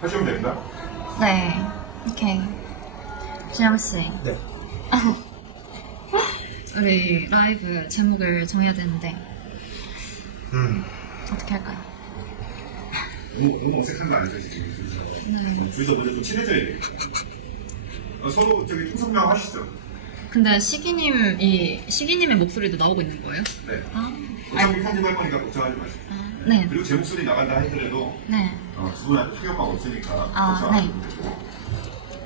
하시면 됩니다. 네. 오케이. 준영씨. 네. 우리 라이브 제목을 정해야 되는데. 어떻게 할까요? 너무 어색한 거 아니죠, 지금? 둘이서. 네. 둘이서 먼저 좀 친해져야 되겠다. 서로 저기 통성명 하시죠. 근데 시기님의 목소리도 나오고 있는 거예요? 네. 아. 어차피 편집할 거니까 걱정하지 마시고. 네. 그리고 제 목소리 나간다 하더라도 네. 두 분한테 타격감 없으니까 걱정 안 네. 하셔도 되고.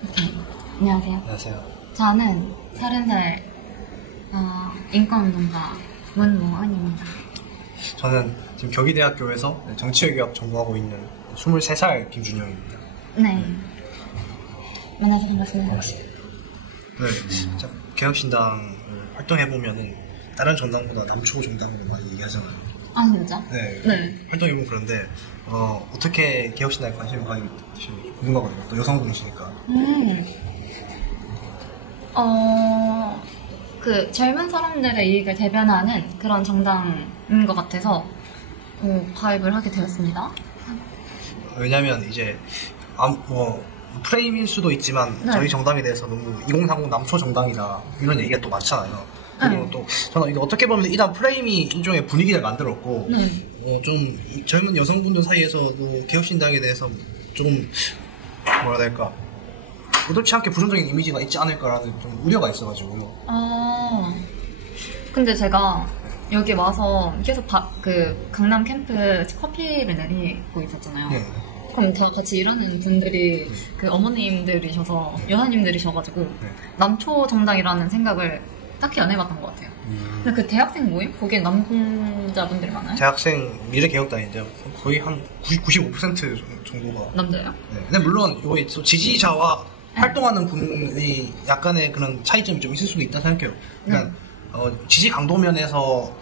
오케이. 안녕하세요. 안녕하세요. 저는 30살 인권운동가 문모은입니다. 저는 지금 경희대학교에서 정치외교학 전공하고 있는 23살 김준영입니다. 네. 만나서 반갑습니다. 네. 자, 개혁신당을 활동해보면은 다른 정당보다 남초 정당으로 많이 얘기하잖아요. 아, 진짜? 네. 네. 활동해보면 그런데 어떻게 개혁신당에 관심을 가지게 되시는지 궁금하거든요. 또 여성분이시니까. 그 젊은 사람들의 이익을 대변하는 그런 정당인 것 같아서 가입을 하게 되었습니다. 왜냐면 이제 프레임일 수도 있지만 네. 저희 정당에 대해서 너무 2030 남초 정당이다 이런 얘기가 또 많잖아요. 그리고 네. 또 저는 이게 어떻게 보면 일단 프레임이 일종의 분위기를 만들었고 네. 좀 젊은 여성분들 사이에서도 개혁신당에 대해서 좀 뭐라 해야 될까 의도치 않게 부정적인 이미지가 있지 않을까라는 좀 우려가 있어가지고. 근데 제가 여기 와서 계속 그 강남 캠프 커피를 내리고 있었잖아요. 네. 그럼 다 같이 일하는 분들이 그 어머님들이셔서 여사님들이셔가지고 네. 남초 정당이라는 생각을 딱히 안 해봤던 것 같아요. 근데 그 대학생 모임? 거기에 남자분들이 많아요? 대학생 미래개혁당인데요. 거의 한 95% 정도가 남자예요? 네. 근데 물론 이거 지지자와 활동하는 분이 약간의 그런 차이점이 좀 있을 수도 있다 생각해요. 그러니까 지지 강도 면에서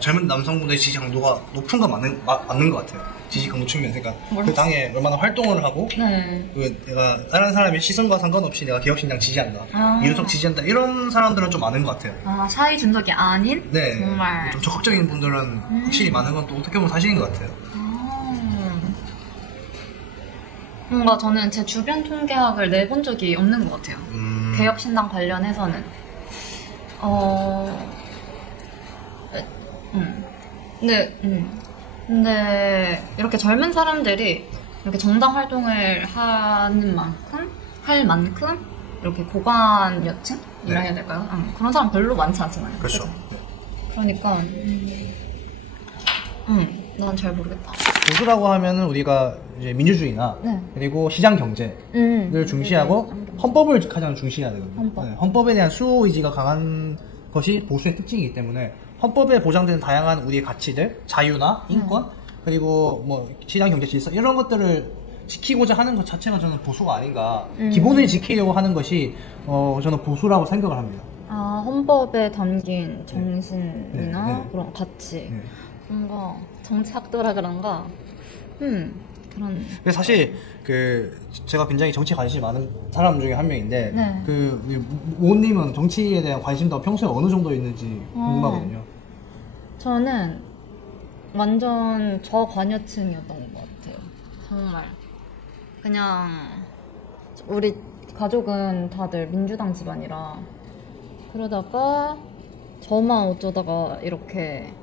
젊은 남성분들의 지지 강도가 높은 건 맞는 것 같아요. 지지 강도 측면. 그러니까 그 당에 얼마나 활동을 하고 네. 내가 다른 사람의 시선과 상관없이 내가 개혁신당 지지한다, 이준석 지지한다 이런 사람들은 좀 많은 것 같아요. 샤이 준석이 아닌? 네. 정말 좀 적극적인 분들은 확실히 많은 건 또 어떻게 보면 사실인 것 같아요. 뭔가 저는 제 주변 통계학을 내본 적이 없는 것 같아요. 개혁신당 관련해서는. 근데 이렇게 젊은 사람들이 이렇게 정당 활동을 할 만큼 이렇게 고관여층이라 네. 해야 될까요? 그런 사람 별로 많지 않잖아요. 그렇죠. 그죠? 그러니까 난 잘 모르겠다. 보수라고 하면은 우리가 이제 민주주의나 네. 그리고 시장 경제를 중시하고 헌법을 가장 중시해야 되거든요. 헌법에 대한 수호 의지가 강한 것이 보수의 특징이기 때문에 헌법에 보장되는 다양한 우리의 가치들, 자유나 인권, 그리고 뭐 시장 경제 질서 이런 것들을 지키고자 하는 것 자체가 저는 보수가 아닌가. 기본을 지키려고 하는 것이 저는 보수라고 생각을 합니다. 헌법에 담긴 정신이나 네. 그런 가치. 네. 뭔가 정치학도라 그런가? 그런. 근데 사실 제가 굉장히 정치에 관심이 많은 사람 중에 한 명인데 네. 모님은 정치에 대한 관심도 평소에 어느 정도 있는지 궁금하거든요. 저는 완전 저관여층이었던 것 같아요. 정말 그냥 우리 가족은 다들 민주당 집안이라 그러다가 저만 어쩌다가 이렇게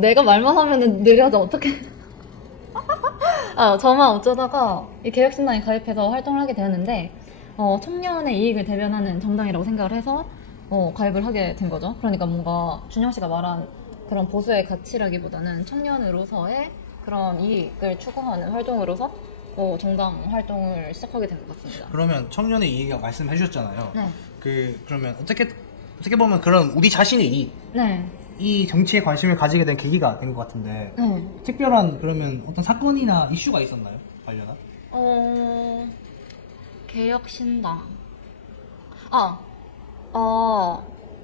내가 말만 하면은 느려져 어떡해. 저만 어쩌다가 이 개혁신당에 가입해서 활동을 하게 되었는데 청년의 이익을 대변하는 정당이라고 생각을 해서 가입을 하게 된 거죠. 그러니까 뭔가 준영 씨가 말한 그런 보수의 가치라기보다는 청년으로서의 그런 이익을 추구하는 활동으로서 정당 활동을 시작하게 된 것 같습니다. 그러면 청년의 이익이라고 말씀해 주셨잖아요. 네. 그러면 어떻게 보면 그런 우리 자신의 이익, 네. 이 정치에 관심을 가지게 된 계기가 된 것 같은데 네. 특별한 그러면 어떤 사건이나 이슈가 있었나요? 관련한? 개혁신당.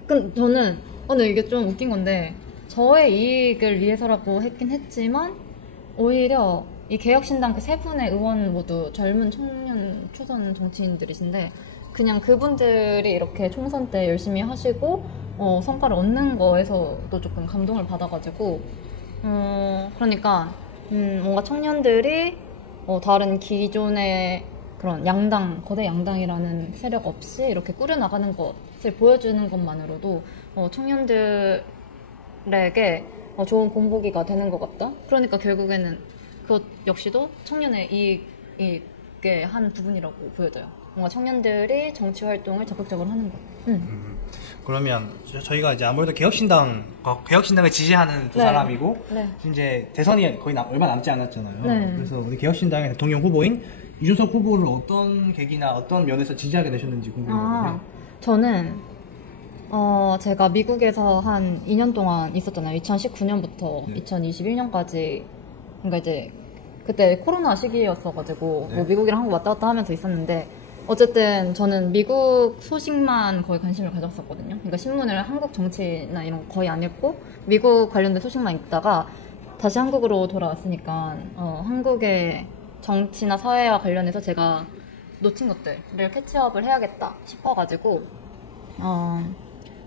근데 저는, 근데 이게 좀 웃긴 건데, 저의 이익을 위해서라고 했긴 했지만, 오히려 이 개혁신당 그 세 분의 의원 모두 젊은 청년 초선 정치인들이신데, 그냥 그분들이 이렇게 총선 때 열심히 하시고, 성과를 얻는 거에서도 조금 감동을 받아가지고, 그러니까 뭔가 청년들이 다른 기존의 그런 양당, 거대 양당이라는 세력 없이 이렇게 꾸려나가는 것을 보여주는 것만으로도 청년들에게 좋은 본보기가 되는 것 같다. 그러니까 결국에는 그것 역시도 청년의 이익의 한 부분이라고 보여져요. 뭔가 청년들이 정치 활동을 적극적으로 하는 것. 그러면 저희가 이제 아무래도 개혁신당을 지지하는 두 네. 사람이고 네. 이제 대선이 거의 얼마 남지 않았잖아요. 네. 그래서 우리 개혁신당의 대통령 후보인 이준석 후보를 어떤 계기나 어떤 면에서 지지하게 되셨는지 궁금하거든요. 저는 제가 미국에서 한 2년 동안 있었잖아요. 2019년부터 네. 2021년까지. 그러니까 이제 그때 코로나 시기였어가지고 네. 뭐 미국이랑 한국 왔다 갔다 하면서 있었는데 어쨌든 저는 미국 소식만 거의 관심을 가졌었거든요. 그러니까 신문을 한국 정치나 이런 거 거의 안 읽고 미국 관련된 소식만 읽다가 다시 한국으로 돌아왔으니까 한국의 정치나 사회와 관련해서 제가 놓친 것들을 캐치업을 해야겠다 싶어가지고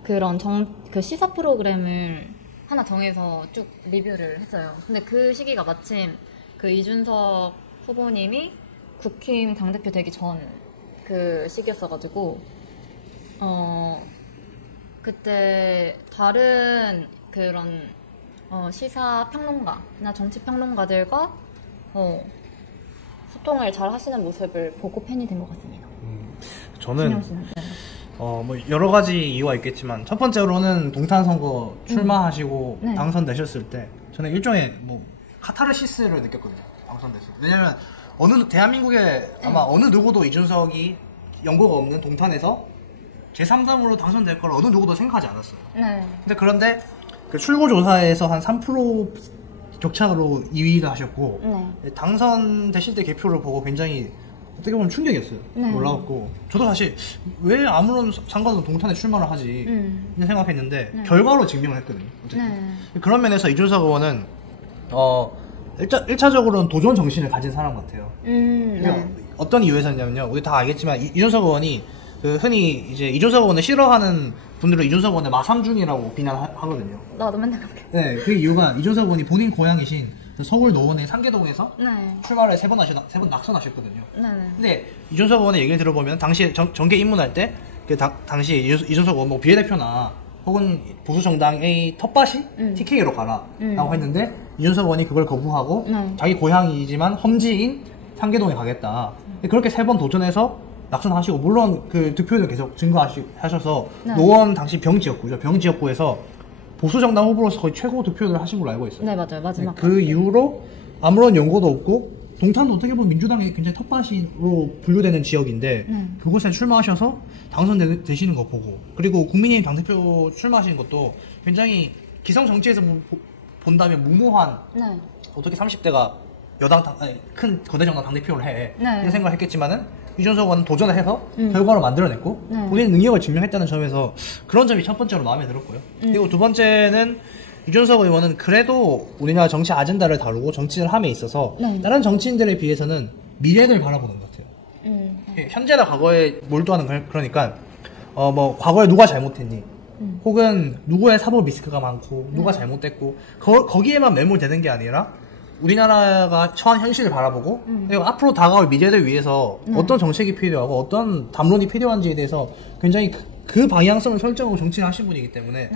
그런 그 시사 프로그램을 하나 정해서 쭉 리뷰를 했어요. 근데 그 시기가 마침 그 이준석 후보님이 국힘 당대표 되기 전 그 시기였어가지고 그때 다른 그런 시사 평론가나 정치 평론가들과 소통을 잘 하시는 모습을 보고 팬이 된 것 같습니다. 저는 신영 씨는? 네. 뭐 여러 가지 이유가 있겠지만 첫 번째로는 동탄 선거 출마하시고 네. 당선되셨을 때 저는 일종의 뭐 카타르시스를 느꼈거든요. 당선됐을 때. 왜냐면 대한민국에 아마 어느 누구도 이준석이 연고가 없는 동탄에서 제3당으로 당선될 걸 어느 누구도 생각하지 않았어요. 네. 그런데 그 출구조사에서 한 3% 격차로 2위를 하셨고 당선되실 때 개표를 보고 굉장히 어떻게 보면 충격이었어요. 네. 놀라웠고 저도 사실 왜 아무런 상관없는 동탄에 출마를 하지 이런 생각했는데 네. 결과로 증명을 했거든요. 어쨌든. 네. 그런 면에서 이준석 의원은 1차적으로는 도전 정신을 가진 사람 같아요. 네. 어떤 이유에서냐면요. 우리 다 알겠지만 이준석 의원이 흔히 이제 이준석 의원을 싫어하는 분들은 이준석 의원의 마삼중이라고 비난하거든요. 나도 맨날 그렇게. 네, 그 이유가 이준석 의원이 본인 고향이신 서울 노원의 상계동에서 네. 출마를 세 번 낙선하셨거든요. 네. 근데 이준석 의원의 얘기를 들어보면 당시에 정계 입문할 때 당시에 이준석 의원 뭐 비례대표나 혹은 보수 정당의 텃밭이 TK로 가라 라고 했는데 이준석 의원이 그걸 거부하고 자기 고향이지만 험지인 상계동에 가겠다. 그렇게 세 번 도전해서 낙선하시고 물론 그 득표율을 계속 증가하셔서 노원 당시 병지역구에서 보수정당 후보로서 거의 최고 득표율을 하신 걸로 알고 있어요. 네, 맞아요. 마지막. 그 이후로 아무런 연고도 없고 동탄도 어떻게 보면 민주당의 굉장히 텃밭으로 분류되는 지역인데 그곳에 출마하셔서 당선되시는 거 보고 그리고 국민의힘 당대표 출마하시는 것도 굉장히 기성 정치에서 본다면 무모한 어떻게 30대가 큰 거대 정당 당대표를 해 이런 생각을 했겠지만은 이준석 의원은 도전을 해서 결과를 만들어냈고 본인의 능력을 증명했다는 점에서 그런 점이 첫 번째로 마음에 들었고요. 그리고 두 번째는 이준석 의원은 그래도 우리나라 정치 아젠다를 다루고 정치를 함에 있어서 다른 정치인들에 비해서는 미래를 바라보는 것 같아요. 현재나 과거에 몰두하는 그러니까 뭐 과거에 누가 잘못했니 혹은 누구의 사법 리스크가 많고 누가 잘못됐고 거기에만 매몰되는 게 아니라 우리나라가 처한 현실을 바라보고 그리고 앞으로 다가올 미래를 위해서 어떤 정책이 필요하고 어떤 담론이 필요한지에 대해서 굉장히 그 방향성을 설정하고 정치를 하신 분이기 때문에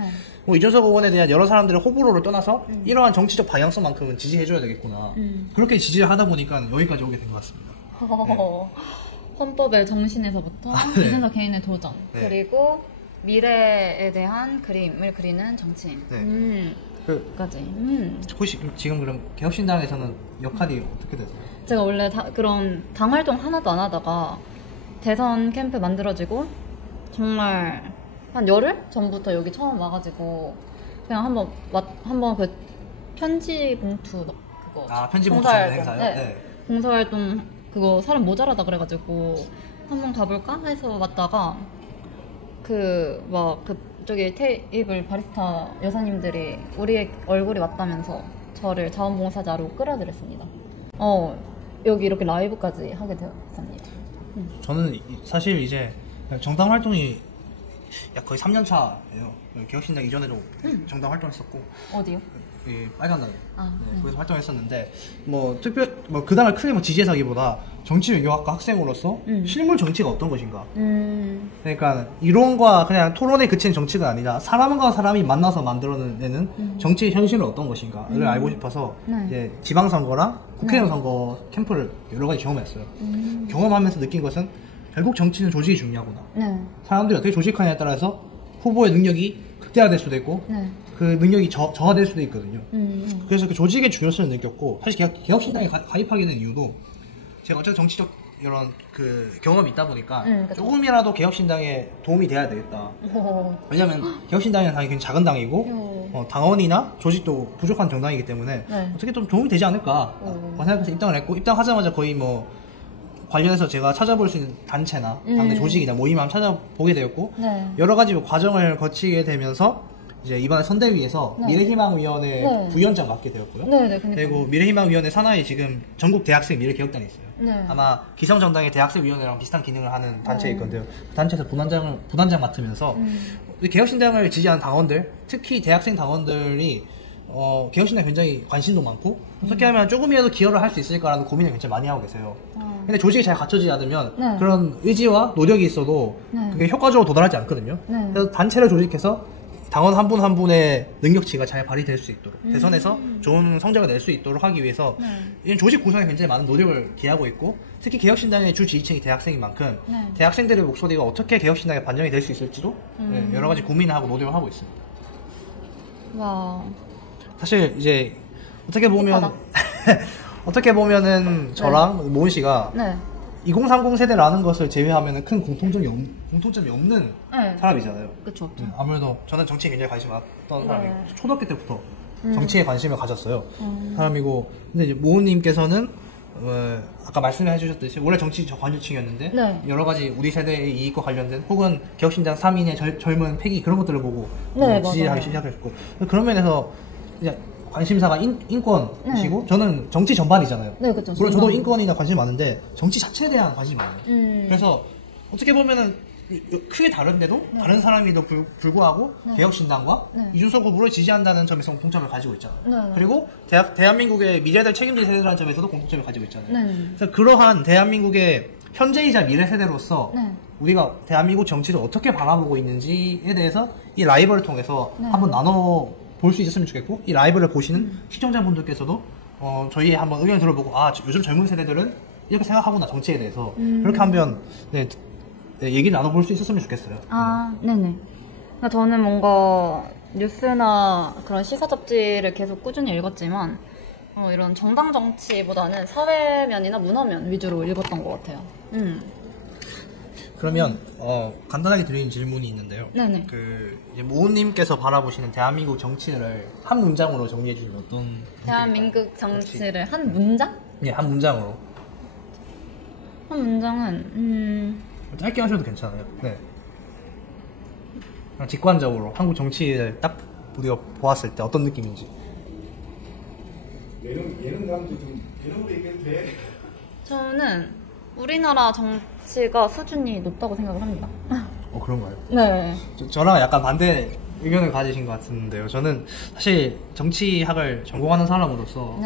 뭐 이준석 의원에 대한 여러 사람들의 호불호를 떠나서 이러한 정치적 방향성만큼은 지지해줘야 되겠구나. 그렇게 지지를 하다 보니까 여기까지 오게 된 것 같습니다. 헌법의 정신에서부터 이준석 개인의 도전 그리고 미래에 대한 그림을 그리는 정치인 까지. 혹시 지금 그럼 개혁신당에서는 역할이 어떻게 되세요? 제가 원래 그런 당 활동 하나도 안 하다가 대선 캠프 만들어지고 정말 한 열흘 전부터 여기 처음 와가지고 그냥 한번 그 편지 봉투 그거 편지 봉투 주는 행사요? 네. 봉사활동 그거 사람 모자라다 그래가지고 한번 가볼까 해서 왔다가 저기 테이블 바리스타 여사님들이 우리의 얼굴이 맞다면서 저를 자원봉사자로 끌어들였습니다. 여기 이렇게 라이브까지 하게 되었습니다. 저는 사실 이제 정당 활동이 약 거의 3년 차예요. 개혁신당 이전에도 정당 활동했었고 어디요? 빨간당 네. 거기서 활동했었는데 뭐 그 당을 크게 뭐 지지해서기보다 정치 외교학과 학생으로서 실물 정치가 어떤 것인가. 그러니까 이론과 그냥 토론에 그치는 정치가 아니라 사람과 사람이 만나서 만들어내는 정치의 현실은 어떤 것인가를 알고 싶어서 이제 지방선거랑 국회의원 선거 캠프를 여러 가지 경험했어요. 경험하면서 느낀 것은 결국 정치는 조직이 중요하구나. 사람들이 어떻게 조직하냐에 따라서 후보의 능력이 극대화될 수도 있고 그 능력이 저하될 수도 있거든요. 그래서 그 조직의 중요성을 느꼈고, 사실 개혁신당에 가입하게 된 이유도 제가 어쨌든 정치적 이런 그 경험이 있다 보니까 조금이라도 개혁신당에 도움이 돼야 되겠다. 왜냐면 개혁신당은 당연히 굉장히 작은 당이고 당원이나 조직도 부족한 정당이기 때문에 어떻게 좀 도움이 되지 않을까 생각해서 입당을 했고, 입당하자마자 거의 뭐 관련해서 제가 찾아볼 수 있는 단체나 당내 조직이나 모임을 한번 찾아보게 되었고, 여러 가지 과정을 거치게 되면서 이제 이번에 선대위에서 미래희망위원회 부위원장 맡게 되었고요. 그리고 미래희망위원회 산하에 지금 전국 대학생 미래개혁단이 있어요. 아마 기성정당의 대학생위원회랑 비슷한 기능을 하는 단체에 있건데요. 그 단체에서 부단장 맡으면서 우리 개혁신당을 지지하는 당원들, 특히 대학생 당원들이 개혁신당에 굉장히 관심도 많고 어떻게 하면 조금이라도 기여를 할 수 있을까라는 고민을 굉장히 많이 하고 계세요. 근데 조직이 잘 갖춰지지 않으면 그런 의지와 노력이 있어도 그게 효과적으로 도달하지 않거든요. 그래서 단체를 조직해서 당원 한 분 한 분의 능력치가 잘 발휘될 수 있도록 대선에서 좋은 성적을 낼 수 있도록 하기 위해서 이런 조직 구성에 굉장히 많은 노력을 기하고 있고, 특히 개혁신당의 주 지지층이 대학생인 만큼 대학생들의 목소리가 어떻게 개혁신당에 반영이 될 수 있을지도 여러 가지 고민을 하고 노력을 하고 있습니다. 와. 사실 이제 어떻게 보면은 저랑 모은 씨가 2030 세대라는 것을 제외하면 큰 공통점이 없는 사람이잖아요. 그쵸. 아무래도 저는 정치에 굉장히 관심이 많았던 사람이고, 초등학교 때부터 정치에 관심을 가졌어요. 사람이고, 근데 이제 모은님께서는 아까 말씀을 해주셨듯이 원래 정치 관주층이었는데 여러 가지 우리 세대의 이익과 관련된 혹은 개혁신당 3인의 젊은 패기 그런 것들을 보고 지지하기 시작했고, 그런 면에서 이제 관심사가 인권이시고 저는 정치 전반이잖아요. 그쵸. 물론 저도 인권이나 관심이 많은데 정치 자체에 대한 관심이 많아요. 그래서 어떻게 보면은 크게 다른데도 다른 사람에도 불구하고 개혁신당과 이준석 후보를 지지한다는 점에서 공통점을 가지고 있잖아요. 그리고 대한민국의 미래를 책임질 세대라는 점에서도 공통점을 가지고 있잖아요. 그래서 그러한 대한민국의 현재이자 미래 세대로서 우리가 대한민국 정치를 어떻게 바라보고 있는지에 대해서 이 라이브를 통해서 한번 나눠 볼 수 있었으면 좋겠고, 이 라이브를 보시는 시청자분들께서도 저희의 한번 의견을 들어보고, 요즘 젊은 세대들은 이렇게 생각하구나 정치에 대해서 그렇게 한번 얘기를 나눠볼 수 있었으면 좋겠어요. 그러니까 저는 뭔가 뉴스나 그런 시사 잡지를 계속 꾸준히 읽었지만 이런 정당 정치보다는 사회면이나 문화면 위주로 읽었던 것 같아요. 그러면 간단하게 드리는 질문이 있는데요. 이제 모은님께서 바라보시는 대한민국 정치를 한 문장으로 정리해 주시면 어떤? 대한민국 정치를 한 문장? 네, 한 문장으로. 한 문장은 짧게 하셔도 괜찮아요. 네. 직관적으로 한국 정치를 딱 우리가 보았을 때 어떤 느낌인지. 얘는 나한테 좀 대놓고 얘기해도 돼. 저는 우리나라 정치가 수준이 높다고 생각을 합니다. 그런가요? 저랑 약간 반대 의견을 가지신 것 같은데요. 저는 사실 정치학을 전공하는 사람으로서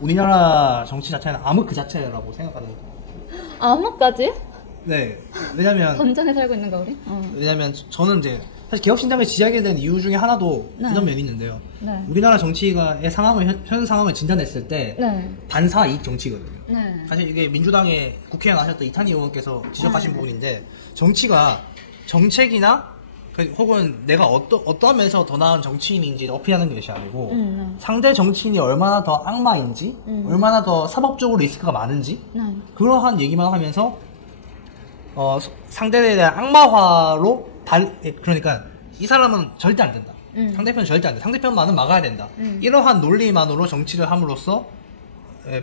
우리나라 정치 자체는 암흑 그 자체라고 생각하는. 암흑까지? 네. 왜냐면 던전에 살고 있는가 우리? 왜냐면 저는 이제 사실 개혁신당을 지지하게 된 이유 중에 하나도 이런 면이 있는데요. 우리나라 정치가의 상황을 현 상황을 진단했을 때 반사 이익 정치거든요. 사실 이게 민주당의 국회의원 하셨던 이탄희 의원께서 지적하신 부분인데, 정치가 정책이나 혹은 내가 어떠한 면에서 더 나은 정치인인지 어필하는 것이 아니고 상대 정치인이 얼마나 더 악마인지 얼마나 더 사법적으로 리스크가 많은지 그러한 얘기만 하면서 상대에 대한 악마화로 그러니까 이 사람은 절대 안 된다. 상대편은 절대 안 된다. 상대편만은 막아야 된다. 이러한 논리만으로 정치를 함으로써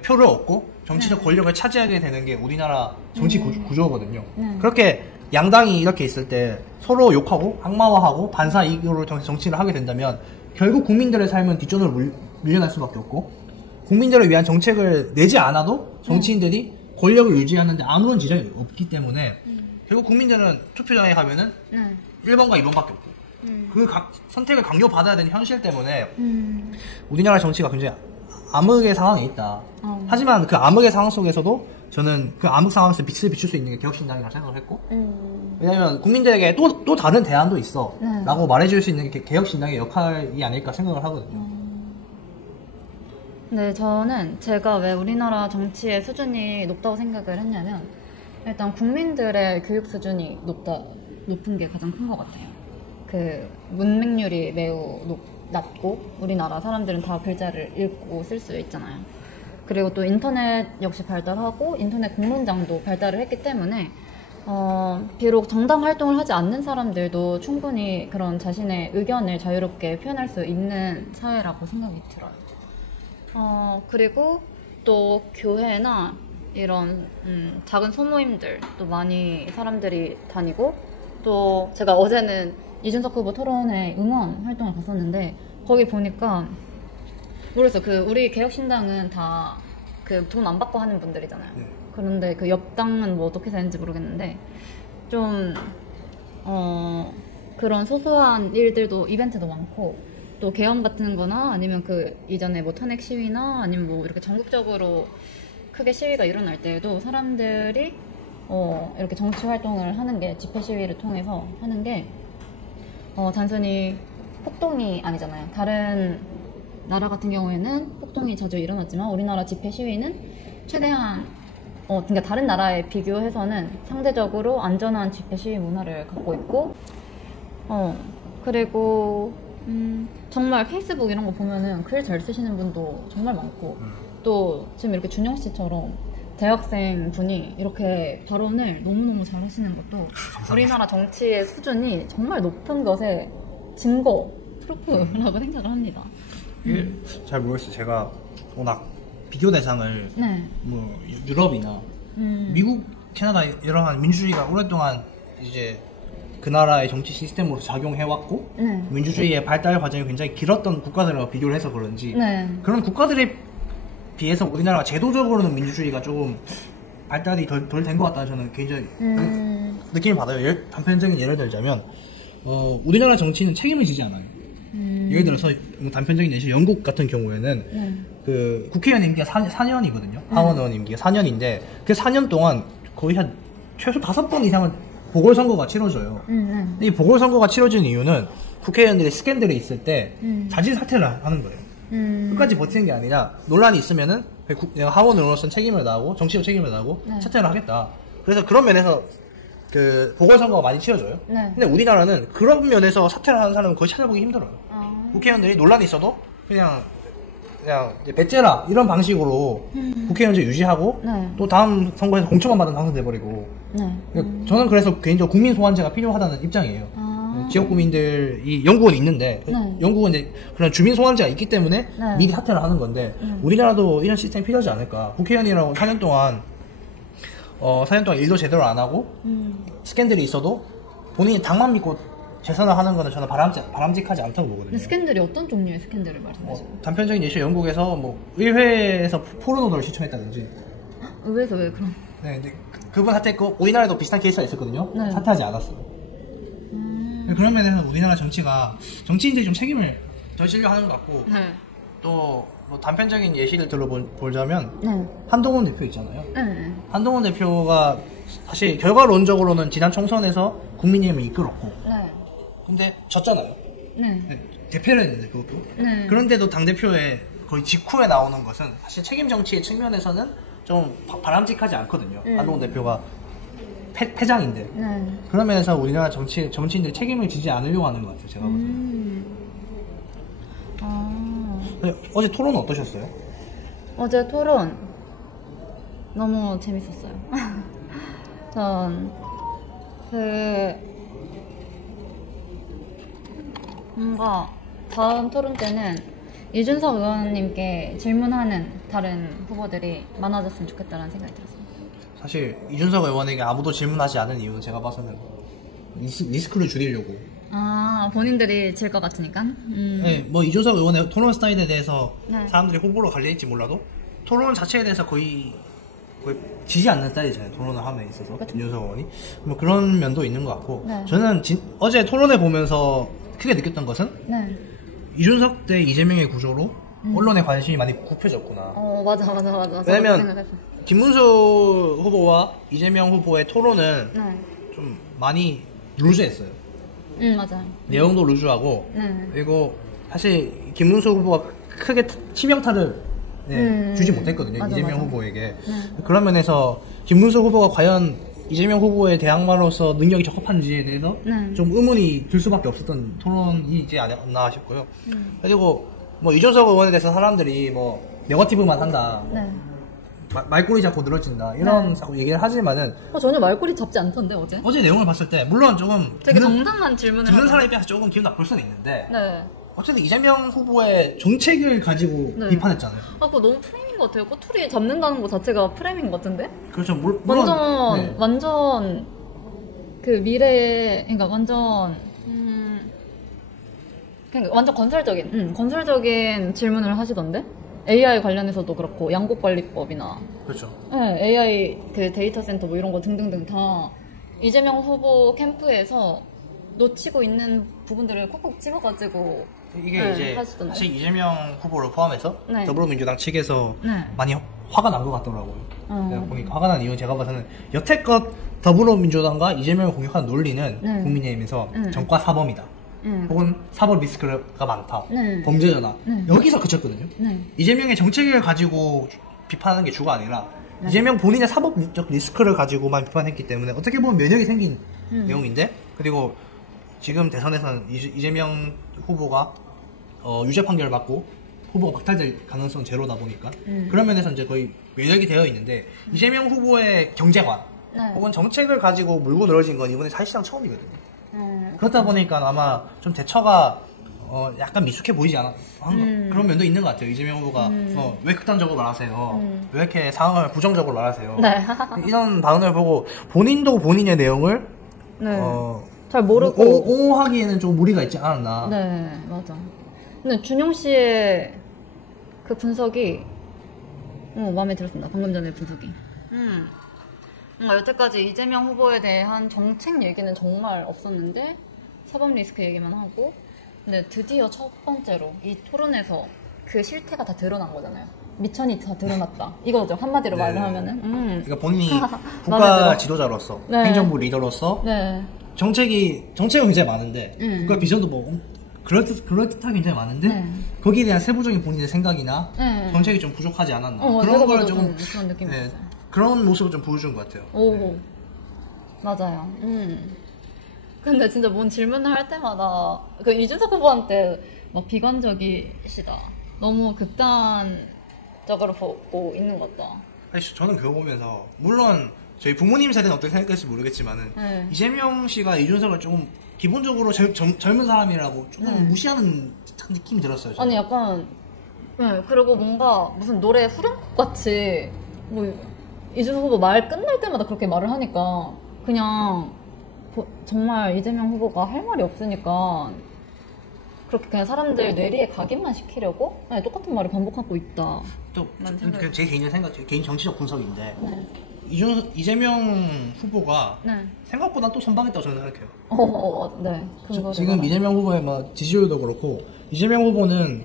표를 얻고 정치적 권력을 차지하게 되는 게 우리나라 정치 구조거든요. 그렇게 양당이 이렇게 있을 때 서로 욕하고 악마화하고 반사 이익으로 정치를 하게 된다면 결국 국민들의 삶은 뒷전으로 밀려날 수밖에 없고, 국민들을 위한 정책을 내지 않아도 정치인들이 권력을 유지하는데 아무런 지장이 없기 때문에 결국 국민들은 투표장에 가면은 1번과 2번밖에 없고 그 선택을 강요받아야 되는 현실 때문에 음. 우리나라 정치가 굉장히 암흑의 상황에 있다. 하지만 그 암흑의 상황 속에서도 저는 그 암흑 상황에서 빛을 비출 수 있는 게 개혁신당이라고 생각을 했고 왜냐면 국민들에게 또 다른 대안도 있어 라고 말해줄 수 있는 게 개혁신당의 역할이 아닐까 생각을 하거든요. 네, 저는 제가 왜 우리나라 정치의 수준이 높다고 생각을 했냐면 일단 국민들의 교육 수준이 높은 게 가장 큰 것 같아요. 그 문맹률이 매우 낮고 우리나라 사람들은 다 글자를 읽고 쓸 수 있잖아요. 그리고 또 인터넷 역시 발달하고 인터넷 공론장도 발달을 했기 때문에 비록 정당 활동을 하지 않는 사람들도 충분히 그런 자신의 의견을 자유롭게 표현할 수 있는 사회라고 생각이 들어요. 그리고 또 교회나 이런 작은 소모임들도 많이 사람들이 다니고 또 제가 어제는 이준석 후보 토론회 응원 활동을 갔었는데 거기 보니까 모르겠어요. 그 우리 개혁신당은 다 그 돈 안 받고 하는 분들이잖아요. 네. 그런데 그 옆당은 뭐 어떻게 되는지 모르겠는데 좀 그런 소소한 일들도 이벤트도 많고 또 계엄 같은 거나 아니면 그 이전에 뭐 탄핵 시위나 아니면 뭐 이렇게 전국적으로 크게 시위가 일어날 때에도 사람들이 이렇게 정치 활동을 하는 게 집회 시위를 통해서 하는 게 단순히 폭동이 아니잖아요. 다른 나라 같은 경우에는 폭동이 자주 일어났지만 우리나라 집회 시위는 최대한 그러니까 다른 나라에 비교해서는 상대적으로 안전한 집회 시위 문화를 갖고 있고 그리고 정말 페이스북 이런 거 보면은 글 잘 쓰시는 분도 정말 많고 또 지금 이렇게 준영 씨처럼 대학생 분이 이렇게 발언을 너무너무 잘 하시는 것도 우리나라 정치의 수준이 정말 높은 것의 증거, 프루프라고 생각을 합니다. 잘 모르겠어요. 제가 워낙 비교 대상을 네. 뭐 유럽이나 미국, 캐나다 이러한 민주주의가 오랫동안 이제 그 나라의 정치 시스템으로 작용해왔고 네. 민주주의의 발달 과정이 굉장히 길었던 국가들과 비교를 해서 그런지 네. 그런 국가들에 비해서 우리나라가 제도적으로는 민주주의가 조금 발달이 덜 된 것 같다는 저는 개인적인 느낌을 받아요. 단편적인 예를 들자면 우리나라 정치는 책임을 지지 않아요. 예를 들어서 단편적인 예시 영국 같은 경우에는 그 국회의원 임기가 4년이거든요. 하원 의원 임기가 4년인데 그 4년 동안 거의 한 최소 5번 이상은 보궐선거가 치러져요. 이 보궐선거가 치러지는 이유는 국회의원들의 스캔들이 있을 때 자진 사퇴를 하는 거예요. 끝까지 버티는 게 아니라 논란이 있으면은 내가 하원 의원으로서는 책임을 다하고 정치적 책임을 다하고 사퇴를 하겠다. 그래서 그런 면에서 그 보궐선거가 많이 치러져요. 네. 근데 우리나라는 그런 면에서 사퇴를 하는 사람은 거의 찾아보기 힘들어요. 국회의원들이 논란이 있어도 그냥 이제 배째라 이런 방식으로 국회의원제 유지하고 네. 또 다음 선거에서 공천만 받은 당선돼버리고 네. 저는 그래서 개인적으로 국민 소환제가 필요하다는 입장이에요. 지역 구민들이 영국은 있는데 네. 영국은 이제 그런 주민 소환제가 있기 때문에 네. 미리 사퇴를 하는 건데 우리나라도 이런 시스템이 필요하지 않을까. 국회의원이라고 4년 동안 일도 제대로 안 하고 스캔들이 있어도 본인이 당만 믿고 재선을 하는 거는 저는 바람직하지 않다고 보거든요. 근데 스캔들이 어떤 종류의 스캔들을 말씀하시죠? 단편적인 예시 영국에서 뭐 의회에서 포르노를 시청했다든지. 의회에서 왜 그런? 네, 근데 그분 사퇴했고 우리나라에도 비슷한 케이스가 있었거든요. 네. 사퇴하지 않았어요. 그런 면에서 우리나라 정치가 정치인들이 좀 책임을 덜 지려고 하는 것 같고 네. 또 뭐 단편적인 예시를 들어보자면 네. 한동훈 대표 있잖아요. 네. 한동훈 대표가 사실 결과론적으로는 지난 총선에서 국민의힘을 이끌었고 네. 근데 졌잖아요. 네. 네, 대표를 했는데 그것도. 네. 그런데도 당대표에 거의 직후에 나오는 것은 사실 책임 정치의 측면에서는 좀 바람직하지 않거든요. 한동훈 대표가 패장인데. 네. 그런 면에서 우리나라 정치인들이 책임을 지지 않으려고 하는 것 같아요. 제가 볼 때는. 어제 토론은 어떠셨어요? 어제 토론 너무 재밌었어요. 전 뭔가 다음 토론 때는 이준석 의원님께 질문하는 다른 후보들이 많아졌으면 좋겠다는 생각이 들었어요. 사실 이준석 의원에게 아무도 질문하지 않은 이유는 제가 봐서는 리스크를 줄이려고. 본인들이 질 것 같으니까? 네, 뭐 이준석 의원의 토론 스타일에 대해서 네. 사람들이 호불호 갈려있지 몰라도 토론 자체에 대해서 거의 거의 지지 않는 스타일이잖아요. 토론을 함에 있어서 그쵸. 이준석 의원이 뭐 그런 면도 있는 것 같고 네. 저는 어제 토론회 보면서 크게 느꼈던 것은 네. 이준석 대 이재명의 구조로 언론의 관심이 많이 굽혀졌구나. 맞아. 왜냐면 생각했어. 김문수 후보와 이재명 후보의 토론은 네. 좀 많이 루즈했어요. 맞아요. 내용도 루즈하고 네. 그리고 사실 김문수 후보가 크게 치명타를 주지 못했거든요. 맞아, 이재명 맞아. 후보에게. 네. 그런 면에서 김문수 후보가 과연 이재명 후보의 대항마로서 능력이 적합한지에 대해서 네. 좀 의문이 들 수밖에 없었던 토론이지 않나 싶고요. 그리고 뭐 이준석 의원에 대해서 사람들이 뭐 네거티브만 한다. 네. 말꼬리 잡고 늘어진다. 이런 자꾸 얘기를 하지만은 전혀 말꼬리 잡지 않던데 어제? 어제 내용을 봤을 때 물론 조금 되게 정당한 질문을 듣는 하던데. 사람에 비해서 조금 기분 나쁠 수는 있는데 네. 어쨌든 이재명 후보의 정책을 가지고 네. 비판했잖아요. 그거 너무 프레임인 것 같아요. 꼬투리 잡는다는 거 자체가 프레임인 것 같은데? 그렇죠. 물론 네. 완전 그 미래에, 그러니까 완전 그러니까 완전 건설적인 질문을 하시던데? AI 관련해서도 그렇고 양국관리법이나 그렇죠. 네, AI 그 데이터 센터 뭐 이런 거 등등등 다 이재명 후보 캠프에서 놓치고 있는 부분들을 콕콕 집어가지고 이게 네, 이제 하시던데. 사실 이재명 후보를 포함해서 네. 더불어민주당 측에서 네. 많이 화가 난 것 같더라고요. 어. 내가 보니까 화가 난 이유는 제가 봐서는 여태껏 더불어민주당과 이재명을 공격한 논리는 네. 국민의힘에서 정과 사범이다. 혹은 사법 리스크가 많다. 네. 범죄잖아. 네. 여기서 그쳤거든요. 네. 이재명의 정책을 가지고 비판하는 게 주가 아니라 이재명 본인의 사법적 리스크를 가지고만 비판했기 때문에 어떻게 보면 면역이 생긴 내용인데 그리고 지금 대선에서는 이재명 후보가 유죄 판결을 받고 후보가 박탈될 가능성은 제로다 보니까 그런 면에서 이제 거의 면역이 되어 있는데 이재명 후보의 경제관 네. 혹은 정책을 가지고 물고 늘어진 건 이번에 사실상 처음이거든요. 그렇다 보니까 아마 좀 대처가 약간 미숙해 보이지 않아 그런 면도 있는 것 같아요. 이재명 후보가 왜 극단적으로 말하세요? 왜 이렇게 상황을 부정적으로 말하세요? 네. 이런 반응을 보고 본인도 본인의 내용을 네. 잘 모르고 옹호하기에는 좀 무리가 있지 않았나. 네, 맞아. 근데 준영 씨의 그 분석이 마음에 들었습니다. 방금 전에 분석이. 뭔가 여태까지 이재명 후보에 대한 정책 얘기는 정말 없었는데 사법 리스크 얘기만 하고 근데 드디어 첫 번째로 이 토론에서 그 실태가 다 드러난 거잖아요. 미천이 다 드러났다. 이거죠. 한마디로 말을 하면은. 그러니까 본인이 마음에 국가 들어. 지도자로서 네. 행정부 리더로서 네. 정책은 굉장히 많은데 국가 비전도 뭐 그럴듯하게 굉장히 많은데 네. 거기에 대한 세부적인 본인의 생각이나 네. 정책이 좀 부족하지 않았나 내가 그런 걸 봐도 좀 그런 느낌이 네, 있어요. 그런 모습을 좀 보여준 것 같아요. 오, 맞아요. 근데 진짜 뭔 질문을 할 때마다 그 이준석 후보한테 막 비관적이시다. 너무 극단적으로 보고 있는 것 같다. 사실 저는 그거 보면서 물론 저희 부모님 세대는 어떻게 생각할지 모르겠지만은 네. 이재명 씨가 이준석을 조금 기본적으로 젊은 사람이라고 조금 무시하는 듯한 느낌이 들었어요. 저는. 아니 약간 그리고 뭔가 무슨 노래 후렴곡 같이 뭐 이준석 후보 말 끝날 때마다 그렇게 말을 하니까 그냥 정말 이재명 후보가 할 말이 없으니까 그렇게 그냥 사람들 뇌리에 각인만 시키려고 똑같은 말을 반복하고 있다. 또 난 생각이- 그냥 제 개인의 생각, 개인 정치적 분석인데 네. 이재명 후보가 네. 생각보다 또 선방했다고 저는 생각해요. 네. 근거를 지금 말하- 이재명 후보의 뭐 지지율도 그렇고 이재명 후보는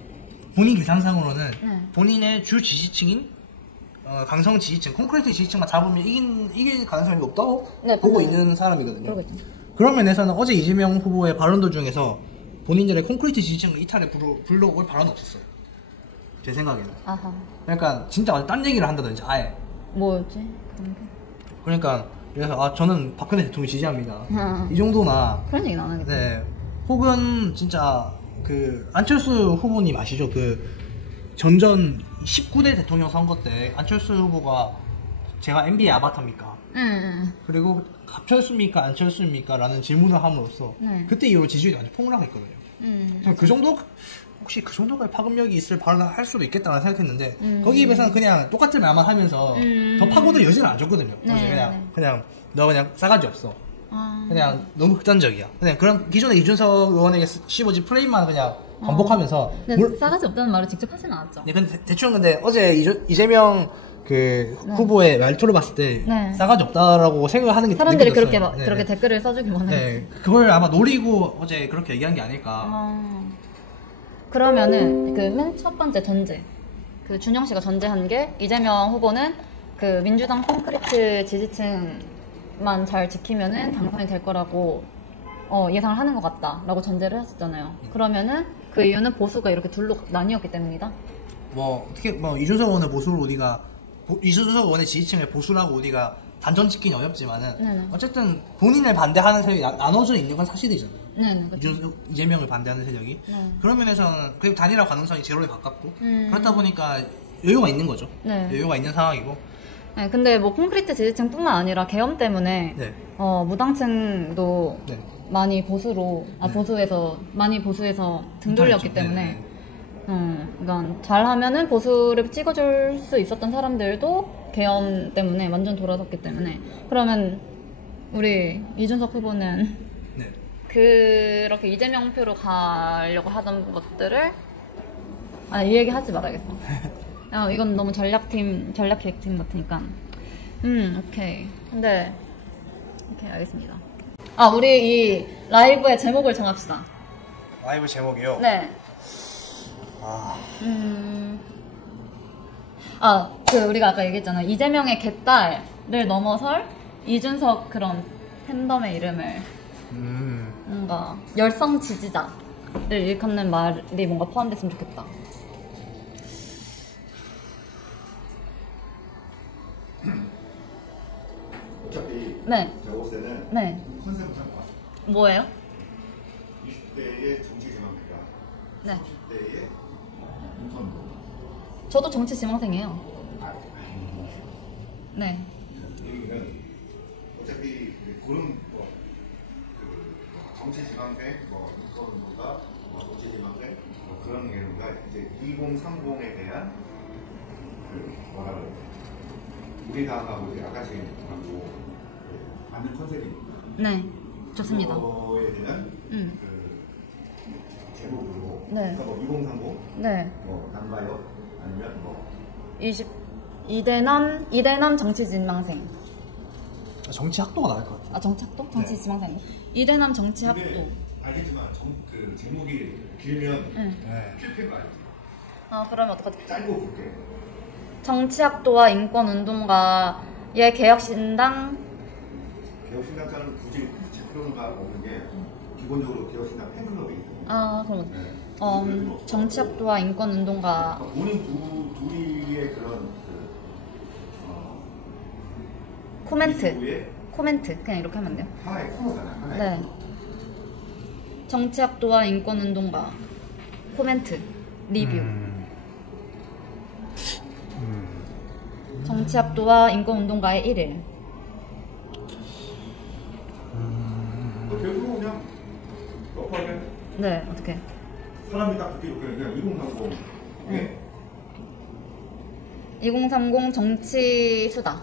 본인 계산상으로는 네. 본인의 주 지지층인 강성 지지층, 콘크리트 지지층만 잡으면 이길 가능성이 높다고 네, 보고 맞아요. 있는 사람이거든요. 그러고 있죠. 그런 면에서는 어제 이재명 후보의 발언들 중에서 본인들의 콘크리트 지지층을 이탈에 불러올 발언은 없었어요. 제 생각에는. 아하. 그러니까 진짜 완전 딴 얘기를 한다든지 아예. 뭐였지? 그런 게. 그러니까 그래서 저는 박근혜 대통령 지지합니다. 아. 이 정도나 그런 얘기는 안 하겠다. 네. 혹은 진짜 그 안철수 후보님 아시죠? 그 전전 19대 대통령 선거 때 안철수 후보가 제가 MB의 아바타입니까? 응. 그리고 합철수입니까? 안철수입니까? 라는 질문을 함으로써 네. 그때 이후로 지지율이 완전 폭락했거든요. 저는 그 정도 혹시 그 정도의 파급력이 있을 발언을 할 수도 있겠다고 생각했는데 거기에 비해서는 그냥 똑같은 말만 하면서 더 파고들 여지를 안 줬거든요. 네, 어제 그냥 너 그냥 싸가지 없어. 아. 그냥 너무 극단적이야. 그냥 그런 기존의 이준석 의원에게 씹어진 프레임만 그냥 반복하면서 근데 싸가지 없다는 말을 직접 하진 않았죠. 근데 대충 근데 어제 이재명 그 후보의 말투를 봤을 때 네. 싸가지 없다라고 생각하는 게 사람들이 그렇게 느껴졌어요. 네. 그렇게 댓글을 써주기만 해요. 네, 그걸 아마 노리고 어제 그렇게 얘기한 게 아닐까. 그러면은 그 맨 첫 번째 전제, 그 준영 씨가 전제한 게 이재명 후보는 그 민주당 콘크리트 지지층만 잘 지키면은 당선이 될 거라고 예상을 하는 것 같다라고 전제를 했었잖아요. 그러면은 그 이유는 보수가 이렇게 둘로 나뉘었기 때문이다. 뭐 어떻게 뭐 이준석 의원의 보수를 우리가 이준석 의원의 지지층을 보수라고 우리가 단정짓기는 어렵지만은 네네. 어쨌든 본인을 반대하는 세력이 나눠져 있는 건 사실이잖아요. 네, 그렇죠. 이재명을 반대하는 세력이 네. 그런 면에서는 그 단일화 가능성이 제로에 가깝고 그렇다 보니까 여유가 있는 거죠. 네. 여유가 있는 상황이고. 네, 근데 뭐 콘크리트 지지층뿐만 아니라 계엄 때문에 네. 무당층도 네. 많이 보수로 많이 보수에서 등 돌렸기 때문에 그러니까 잘하면은 보수를 찍어줄 수 있었던 사람들도 계엄 때문에 완전 돌아섰기 때문에 그러면 우리 이준석 후보는 네. 그렇게 이재명 표로 가려고 하던 것들을 이 얘기 하지 말아야겠어. 이건 너무 전략기획팀 같으니까. 오케이. 근데 오케이, 알겠습니다. 우리 이 라이브의 제목을 정합시다. 라이브 제목이요? 네. 우리가 아까 얘기했잖아. 이재명의 개딸을 넘어설 이준석 그런 팬덤의 이름을 뭔가 열성 지지자를 일컫는 말이 뭔가 포함됐으면 좋겠다. 어차피 네. 제가 봤을 때는 네. 컨셉을 잡고 왔어요. 뭐예요? 20대의 정치 지망대가 네. 30대의 인턴. 저도 정치 지망생이에요. 네. 얘기는 어차피 그런 정치 지망생, 인턴보다 정치 지망생 그런 게가 이제 2030에 대한 뭐라 그래? 우리 당하고 이제 아까지하고 맞는 컨셉입니다. 네. 좋습니다. 그거에 대한 그 제목으로 네. 그러니까 2030 네. 남가요 아니면 이대남 정치 지망생. 정치 학도가 나을 것 같아요. 정치 학도? 정치 지망생. 이대남 정치 학도. 근데 알겠지만 그 제목이 길면 네. 필패가 알지. 그러면 어떡하지? 짧고 굵게. 정치학도와 인권운동가의 개혁신당. 개혁신당자는 굳이 체크가 없는 게 기본적으로 개혁신당 팬클럽이기 때문에. 그럼 정치학도와 인권운동가. 본인 둘이의 그런 코멘트 그냥 이렇게 하면 돼요. 하나의 코너잖아요. 하나의 네. 코너. 정치학도와 인권운동가 코멘트 리뷰. 정치학도와 인권운동가의 1일. 결국은 그냥 러프하게 네, 어떻게? 사람이 딱 듣기 좋게 그냥 2030 2030 정치수다.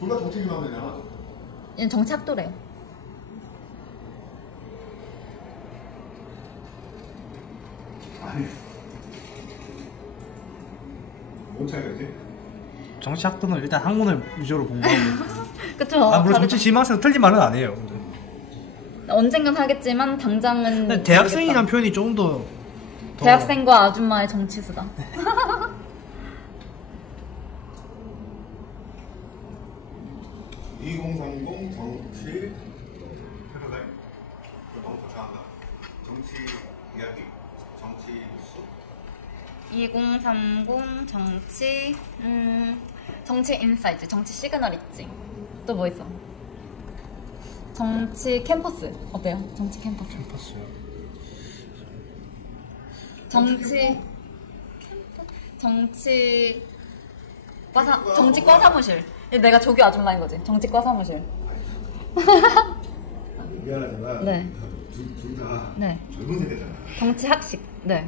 둘 다 정치 기반이잖아. 얘는 정치학도래요. 아니 뭔 차이가 있지? 정치 학도는 일단 학문을 위주로 공부하고 그쵸? 물론 정치 지망생 틀린 말은 아니에요. 언젠간 하겠지만 당장은 근데 대학생이란 표현이 조금 더 대학생과 아줌마의 정치수다. (2030) 정치 패러다임 너무 거창한다. 정치 이야기, 정치 뉴스. 2030 정치 인사이트, 정치 시그널 있지. 또 뭐 있어? 정치 캠퍼스 어때요? 정치 캠퍼스. 정치과 사무실. 내가 조교 아줌마인 거지. 정치과 사무실. 미안하지만 네. 둘다 네. 젊은 세대잖아. 정치 학식. 네.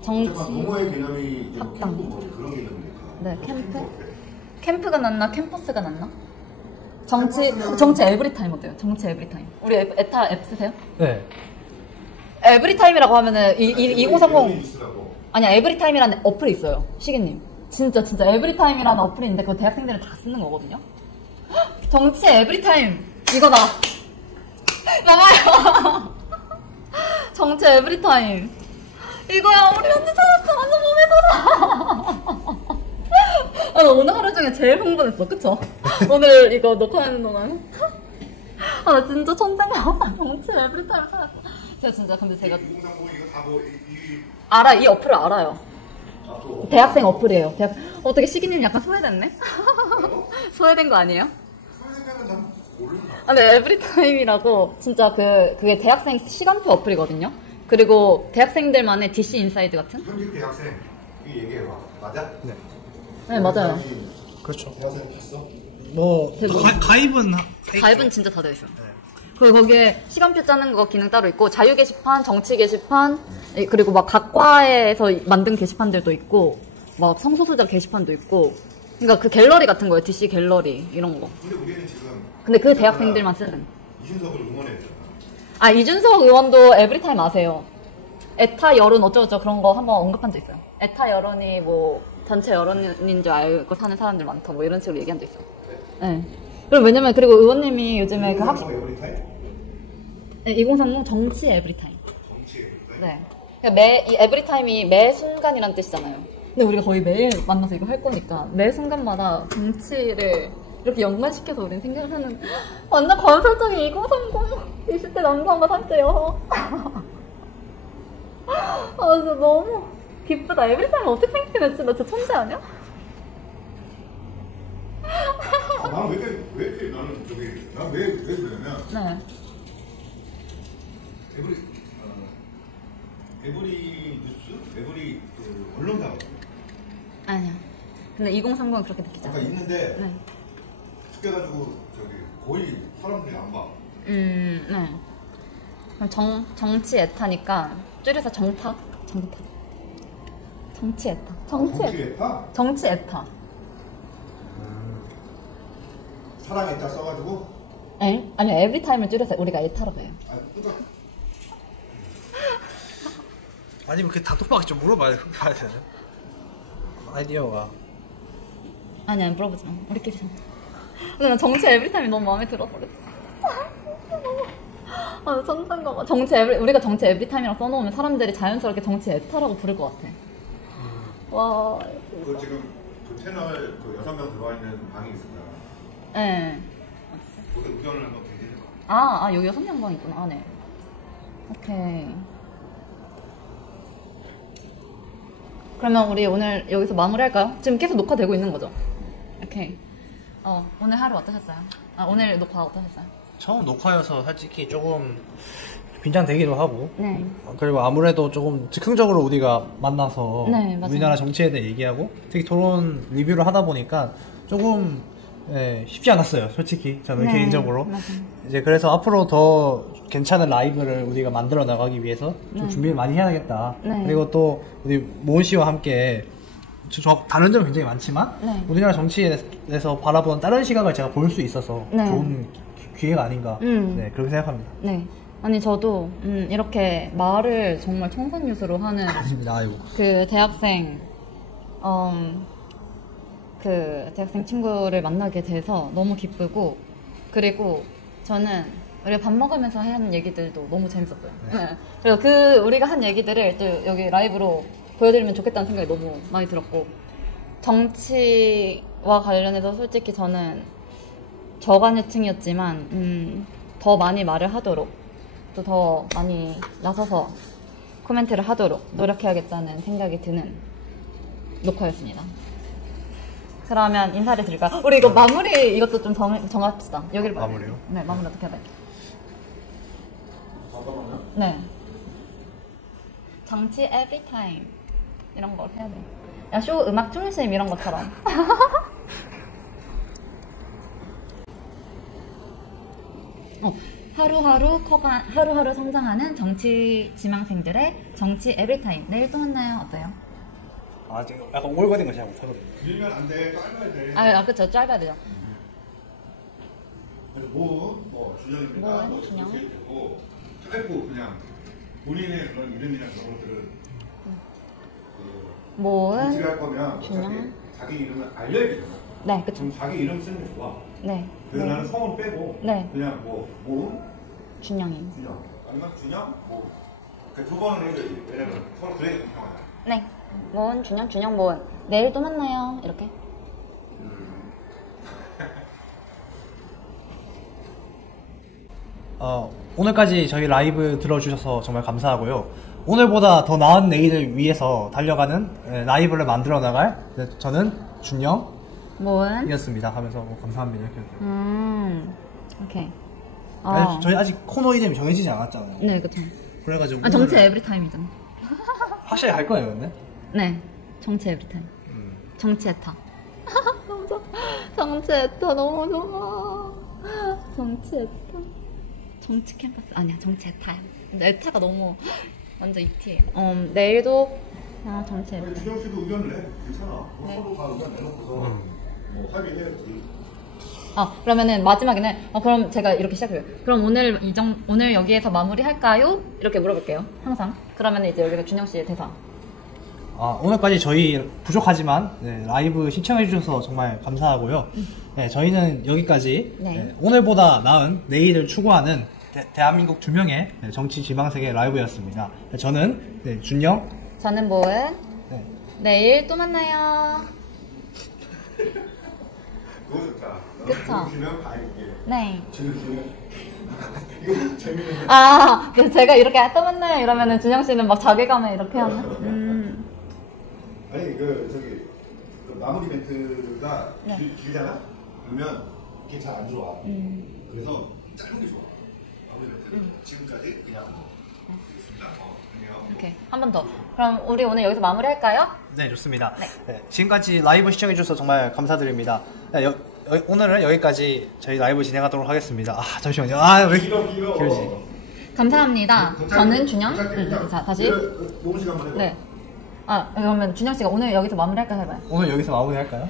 어쨌건 정치 동호회 개념이 이제 합당. 캠프 뭐 그런 개념이니까. 네, 캠프? 캠프가 낫나 캠퍼스가 낫나? 정치 에브리타임 어때요? 정치 에브리타임. 우리 에타 앱 쓰세요? 네. 에브리타임이라고 하면은 2030 뉴스라고. 아니야, 에브리타임이라는 어플이 있어요. 시계님. 진짜 에브리타임이라는 어플이 있는데 그거 대학생들은 다 쓰는 거거든요. 정치 에브리타임 이거다. 나가요. 정치 에브리타임 이거야. 우리 언제 찾았어. 완전 마음에 들어. 아, 나 오늘 하루 중에 제일 흥분했어. 그쵸? 오늘 이거 녹화하는 동안 아, 나 진짜 천재가. 정치 에브리타임 찾았어. 제가 진짜 근데 제가 2030 이거 다 뭐 알아. 이 어플을 알아요. 또 대학생 어플이에요. 어떻게 시기님 약간 소외됐네? 소외된 거 아니에요? 소외되면 난 모르는 거야. 아, 네, 에브리타임이라고 진짜 그게 대학생 시간표 어플이거든요. 그리고 대학생들만의 DC 인사이드 같은? 현직 대학생 이 얘기해봐. 맞아? 네. 네, 맞아요. 그렇죠. 대학생 갔어? 뭐 대부분. 가입은 가입은 진짜 다 돼 있어요. 그리고 거기에 시간표 짜는 거 기능 따로 있고 자유 게시판, 정치 게시판, 그리고 막 각 과에서 만든 게시판들도 있고 막 성소수자 게시판도 있고. 그러니까 그 갤러리 같은 거예요. DC 갤러리 이런 거. 근데 우리는 지금 근데 그 대학생들만 쓰는. 이준석을 응원했잖아. 아, 이준석 의원도 에브리타임 아세요. 에타 여론 어쩌고저쩌고 그런 거 한번 언급한 적 있어요. 에타 여론이 뭐 전체 여론인 줄 알고 사는 사람들 많다 뭐 이런 식으로 얘기한 적 있어요. 네. 그리고 왜냐면 그리고 의원님이 요즘에 그 학습 에브리타임? 네, 2030 정치 에브리타임. 정치 에브리타임? 네. 그러니까 이 에브리타임이 매 순간이란 뜻이잖아요. 근데 우리가 거의 매일 만나서 이거 할 거니까 매 순간마다 정치를 이렇게 연관시켜서 우리는 생각을 하는 완전 관설적인 2030 20대 남성과 살때요. 아, 진짜 너무 기쁘다. 에브리타임 어떻게 생각해냈지? 나 진짜 천재 아니야? 아, 나는 왜 이렇게 나는 저기 난왜 그러냐면 네. 에브리 뉴스, 에브리 그 언론사 아니요. 근데 2030은 그렇게 느끼지 아까 않아요. 있는데 네. 그래가지고 저기 거의 사람들이 안 봐. 네. 그럼 정치 에타니까 줄여서 정파? 정파. 정치 에타. 정치 에타? 정치 에타. 사랑 에타 써가지고 에? 아니요, 에브리타임을 줄여서 우리가 에타로 해요. 아 그니까 아니면 그 단톡방에 좀 물어봐야 되나? 아이디어가 아니, 물어보지 마. 우리끼리. 근데 난 정치 에브리타임이 너무 마음에 들어버렸어. 아, 천상가 봐. 우리가 정치 에브리타임이라고 써놓으면 사람들이 자연스럽게 정치 에타라고 부를 것 같아. 와. 그 지금 그 채널 그 6명 들어와 있는 방이 있습니다. 네. 거기 의견을 한번 대신해봐. 여기 6명 방 있구나. 네. 오케이. 그러면 우리 오늘 여기서 마무리할까요? 지금 계속 녹화되고 있는 거죠? 오케이. 오늘 하루 어떠셨어요? 오늘 녹화 어떠셨어요? 처음 녹화여서 솔직히 조금 긴장되기도 하고 네. 그리고 아무래도 조금 즉흥적으로 우리가 만나서 네, 맞아요. 우리나라 정치에 대해 얘기하고 특히 토론 리뷰를 하다 보니까 조금 쉽지 않았어요. 솔직히 저는 네, 개인적으로 맞아요. 이제 그래서 앞으로 더 괜찮은 라이브를 우리가 만들어 나가기 위해서 좀 네. 준비를 많이 해야겠다. 네. 그리고 또 우리 모은 씨와 함께 다른 점은 굉장히 많지만 네. 우리나라 정치에 대해서 바라보는 다른 시각을 제가 볼 수 있어서 네. 좋은 기회가 아닌가 네, 그렇게 생각합니다. 네. 아니, 저도, 이렇게 말을 정말 청산유수로 하는 아닙니다. 아이고. 그 대학생 친구를 만나게 돼서 너무 기쁘고, 그리고 저는 우리가 밥 먹으면서 한 얘기들도 너무 재밌었어요. 네. 그리고 우리가 한 얘기들을 또 여기 라이브로 보여드리면 좋겠다는 생각이 너무 많이 들었고, 정치와 관련해서 솔직히 저는 저간여층이었지만 더 많이 말을 하도록 또 더 많이 나서서 코멘트를 하도록 노력해야겠다는 생각이 드는 녹화였습니다. 그러면 인사를 드릴까요? 우리 이거 마무리 이것도 좀 정합시다. 여기를 봐요. 마무리요? 네, 마무리 어떻게 해야 돼? 잠깐만요. 네. 정치 에브리타임 이런 거 해야 돼. 야, 쇼 음악 중심 이런 것처럼. 하루하루 성장하는 정치 지망생들의 정치 에브리타임. 내일 또 만나요. 어때요? 지금 약간 오글거린 거 잘 못하거든요. 길면 안 돼. 짧아야 돼. 그쵸. 짧아야 되죠. 그래서 준영입니다. 뭐, 준영? 이렇게 되고 짧고 그냥 본인의 그런 이름이나 그런 것들을 정치를 할 거면 준영? 어차피 자기 이름을 알려야 되잖아. 네, 그쵸. 그럼 자기 이름 쓰는 게 좋아. 네. 그래서 나는 성은 빼고 네. 그냥 뭐 모음, 준영이. 준영 아니면 준영, 모음. 두 번은 해줘야지. 왜냐면 서로 그래야 공평하다. 네. 모은, 준영, 준영, 모은. 내일 또 만나요. 이렇게. 오늘까지 저희 라이브 들어주셔서 정말 감사하고요. 오늘보다 더 나은 내일을 위해서 달려가는 라이브를 만들어 나갈 저는 준영이었습니다 모은. 하면서 감사합니다 이렇게. 오케이. 아니, 저희 아직 코너 이름이 정해지지 않았잖아요. 네, 그쵸. 그래가지고 아, 정치 에브리타임이잖아. 확실히 할 거예요 근데? 네. 정치 에브리타임. 정치 에타. 너무 좋아. 정치 에타 너무 좋아. 정치 에타. 정치 캠퍼스. 아니야, 정치 에타야. 근데 에타가 너무 완전 이티예요. 내일도 그냥 정치 에타. 준영 씨도 의견을 내. 괜찮아. 네. 서로 다 의견 내놓고서 뭐 합의해야지. 그러면은 마지막에는 그럼 제가 이렇게 시작해요. 그럼 오늘 여기에서 마무리할까요? 이렇게 물어볼게요. 항상. 그러면 이제 여기서 준영 씨의 대사. 오늘까지 저희 부족하지만 라이브 시청해 주셔서 정말 감사하고요. 네, 저희는 여기까지 네. 오늘보다 나은 내일을 추구하는 대한민국 2명의 정치 지망세계 라이브였습니다. 저는 준영. 저는 모은. 네. 내일 또 만나요. 그거 좋다. 그쵸? 주면 다 이렇게. 네. 주면 이거 재밌는데. 네, 제가 이렇게 또 만나요 이러면은 준영 씨는 막 자괴감에 이렇게 하나? 아니 저기 그 마무리 멘트가 네. 길잖아. 그러면 이게 잘 안 들어와. 그래서 짧은 게 좋아. 마무리 멘트. 지금까지 그냥 되겠습니다. 안녕. 이렇게 한 번 더. 그럼 우리 오늘 여기서 마무리할까요? 네, 좋습니다. 네. 지금까지 라이브 시청해 주셔서 정말 감사드립니다. 오늘은 여기까지 저희 라이브 진행하도록 하겠습니다. 잠시만요. 왜 길어. 길지? 감사합니다. 저는 준영. 자, 자, 다시. 모음 시간 한번 해봐. 네. 그러면 준영 씨가 오늘 여기서 마무리할까 해봐요. 오늘 여기서 마무리할까요?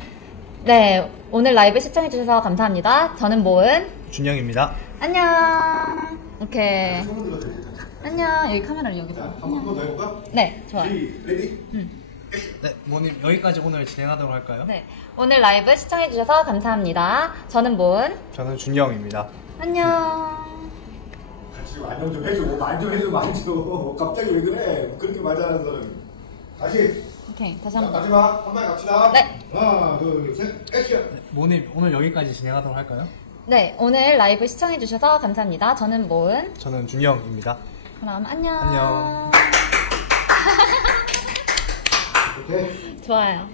네, 오늘 라이브 시청해주셔서 감사합니다. 저는 모은. 준영입니다. 안녕. 오케이. 소문 들어도 돼. 안녕. 여기 카메라를 여기서. 자, 한 번 더 해볼까? 네, 좋아요. 레디? 네, 모님 여기까지 오늘 진행하도록 할까요? 네, 오늘 라이브 시청해주셔서 감사합니다. 저는 모은. 저는 준영입니다. 안녕. 같이 좀 안녕 좀 해줘. 말 좀 해줘, 말 좀. 갑자기 왜 그래? 그렇게 말 잘하는 사람. 다시. 오케이, 다시 자, 한 번. 마지막 한 번 갑시다. 네. 하나, 둘, 셋, 액션. 모님 오늘 여기까지 진행하도록 할까요? 네, 오늘 라이브 시청해주셔서 감사합니다. 저는 모은. 저는 준영입니다. 그럼 안녕. 안녕. 오케이. 좋아요.